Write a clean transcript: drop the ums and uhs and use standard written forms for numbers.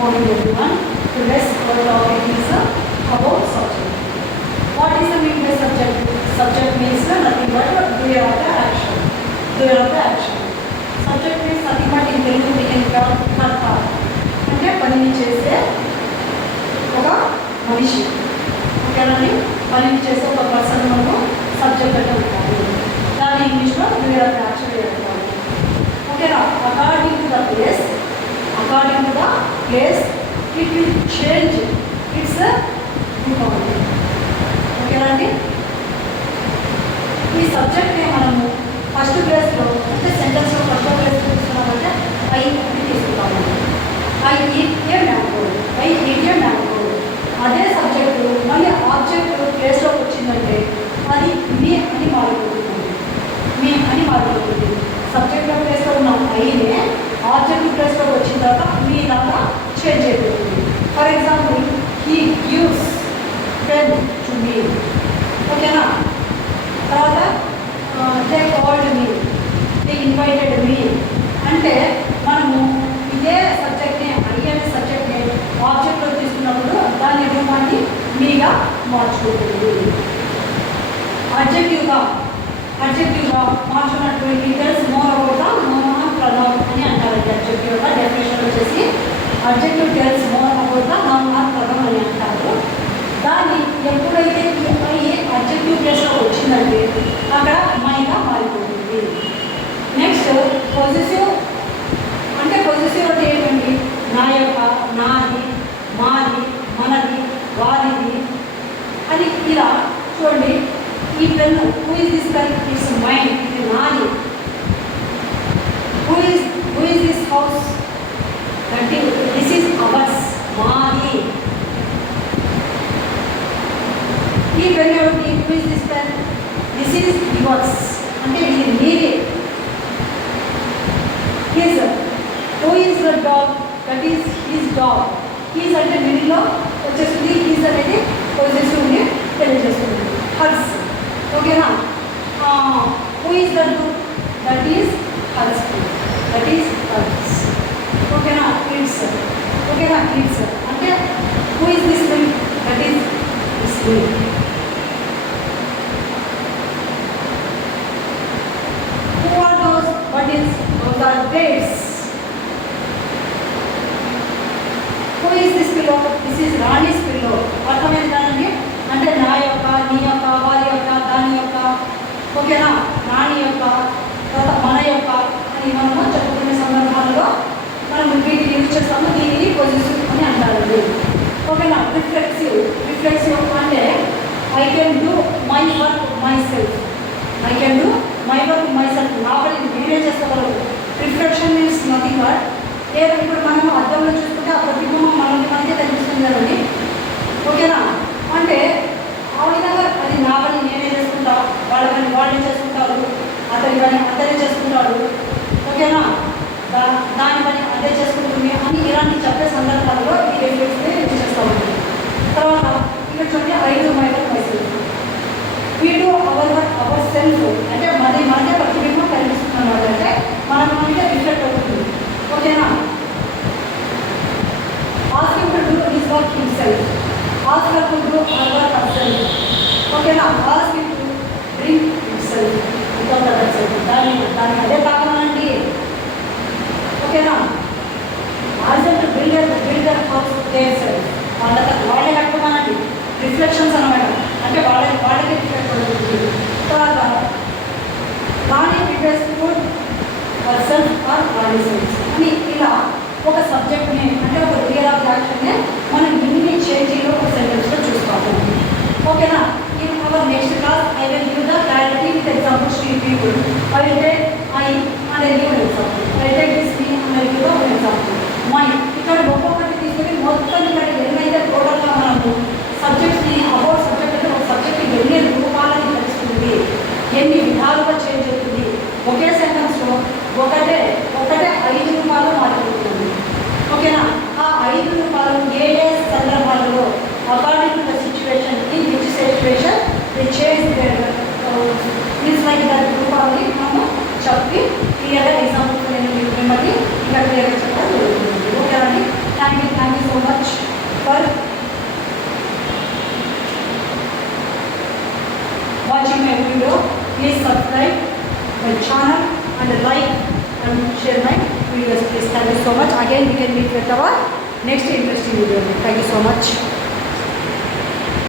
morning everyone. Today's our topic is about subject. What is the meaning by subject? Subject means nothing but doer of the action. Doer of the action. Subject means nothing but in Telugu we can call karta. అంటే పనిని చేసే ఒక మనిషి. ఓకేనండి, పనిని చేసే ఒక person మనము సబ్జెక్ట్ అంటే ఉంటాము. దాన్ని ఇంగ్లీష్లో డూయర్ ఆఫ్ ద యాక్షన్ అంటారు. ఓకేనా, according to the place it will change its important. ఓకేనండి, ఈ సబ్జెక్ట్ని మనము ఫస్ట్ ప్లేస్లో అంటే సెంటెన్స్లో ఫస్ట్ ప్లేస్లో తీసుకున్నామంటే ఐ అని తీసుకుంటాము. I eat a mango. అదే సబ్జెక్టు మళ్ళీ ఆబ్జెక్ట్ ప్లేస్లోకి వచ్చిందంటే అది మీ అని మారిపోతుంది. సబ్జెక్ట్లో ప్లేస్లో ఉన్న ఐనే ఆబ్జెక్ట్ ప్లేస్లోకి వచ్చిన తర్వాత మీ లాగా చేంజ్ అయిపోతుంది. For example, he gives pen to me. ఓకేనా, తర్వాత they called me, they invited me. అంటే మనము ఇదే సబ్జెక్ట్ని ఐ అనే సబ్జెక్ట్ని ఆబ్జెక్ట్లో తీసుకున్నప్పుడు దాని రూపాన్ని మీగా మార్చుకుంటుంది. అడ్జెక్టివ్గా మార్చుకున్నటువంటి details more about the noun pronoun అని అంటారండి. అడ్జెక్టివ్ యొక్క డెఫినేషన్ వచ్చేసి adjective tells more about the noun pronoun అని అంటారు. దాన్ని ఎప్పుడైతే ఈ ఐ అడ్జెక్టివ్ ప్లేస్లో వచ్చిందంటే అక్కడ మైగా మారిపోతుంది. నెక్స్ట్ పొజిటివ్ అంటే పొజిటివ్ అంటే ఏంటండి, నా యొక్క, నాది, మాది, మనది, వారిది అని ఇలా చూడండి. ఈ pen, who is this pen? It's mine, ఇది నాది. Who is this house? This is ours, మాది. ఈ పెన్ ఏమిటి? Who is this pen? This is yours, అంటే ఇది మీది. His, who is the dog? That is his dog. His అంటే మిడిల్లో వచ్చేస్తుంది, హీజ్ అనేది పొజిటివ్ని తెలియజేస్తుంది. హర్స్. ఓకేనా, who is that book? That is hers. ఓకేనా, కిడ్స్. ఓకేనా, కిడ్స్ అంటే who is this milk? That is this milk. Who are those? Those are grapes. Who is this pillow? This is Rani's pillow. అర్థమైంది దానండి, అంటే నా యొక్క, నీ యొక్క, వారి యొక్క, దాని యొక్క. ఓకేనా, రాణి యొక్క, తర్వాత మన యొక్క అని మనము చెప్పుకునే సందర్భాలలో మనం వీటిని యూజ్ చేస్తాము. దీనిని పొజిటివ్ అని అంటారండి. ఓకేనా, రిఫ్లెక్సివ్ అంటే I can do my work my self. నా పని నేనే చేసుకోగలరు. రిఫ్లెక్షన్ మీన్స్ నథింగ్ బట్ ఇప్పుడు మనం అద్దంలో చూసుకుంటే ఆ ప్రతిబింబం మనకే కనిపిస్తుంది కదండి. ఓకేనా, అంటే ఆ విధంగా అది నా పని నేనే చేసుకుంటా, వాళ్ళ పని వాళ్ళే చేసుకుంటారు, అతని పని అతనే చేసుకుంటాడు. ఓకేనా, దాని పని అదే చేసుకుంటుంది అని ఇలాంటి చెప్పే సందర్భాల్లో ఈ రిఫ్లెక్స్ని యూజ్ చేస్తామండి. తర్వాత ఇక్కడ చూడండి, I do my work my self. We do our work our self అంటే మనకే ప్రతిబింబం కనిపిస్తుంది అన్నమాట. అంటే మన మనకే రిఫ్లెక్ట్ అవుతుంది. ఓకేనా, ask him to do his work himself. Ask her to do her work herself. ఓకేనా, ask him to drink himself without other self. దాన్ని అదే కావాలండి. ఓకేనా, also builder house their self. వాళ్ళే కట్టుకోమనండి. రిఫ్లెక్షన్స్ అన్నమాట, అంటే వాళ్ళకి రిఫ్లెక్ట్ అవుతుంది. తర్వాత Rani prepares food her self or Rani self అని ఇలా ఒక సబ్జెక్ట్ని అంటే ఒక డూయర్ ఆఫ్ యాక్షన్ని మనం ఇన్ని చేంజ్లో ఒక సెంటెన్స్లో చూస్తాము. ఓకేనా, in our next class I will give the clarity with example street people. I will take I and I give example. I take this me and I give ఒక ఎగ్జాంపుల్. మై ఇక్కడ ఒక్కొక్కటి తీసుకొని మొత్తం ఇక్కడ ఎన్నైతే టోటల్గా మనము సబ్జెక్ట్స్ని అబౌట్ సబ్జెక్ట్ అంటే ఒక సబ్జెక్ట్ ఎన్ని రూపాలని తెలుస్తుంది, ఎన్ని విధాలుగా చేంజ్ అవుతుంది. ఒకే సెంటెన్స్లో ఒకటే 5 రూపాయలు మాట్లాడుతుంది. ఓకేనా, ఆ 5 రూపాయలు ఏ సందర్భాలలో according to the situation, in which situation the change means like the రూపాలని మనము చెప్పి క్లియర్గా ఎగ్జాంపుల్స్ నేను మిమ్మల్ని ఇంకా క్లియర్గా చెప్పడం జరుగుతుంది. ఓకేనా అండి, thank you. watching my video. Please subscribe my channel and like and share my videos. Please, thank you so much. Again, we can meet with our next interesting video. Thank you so much.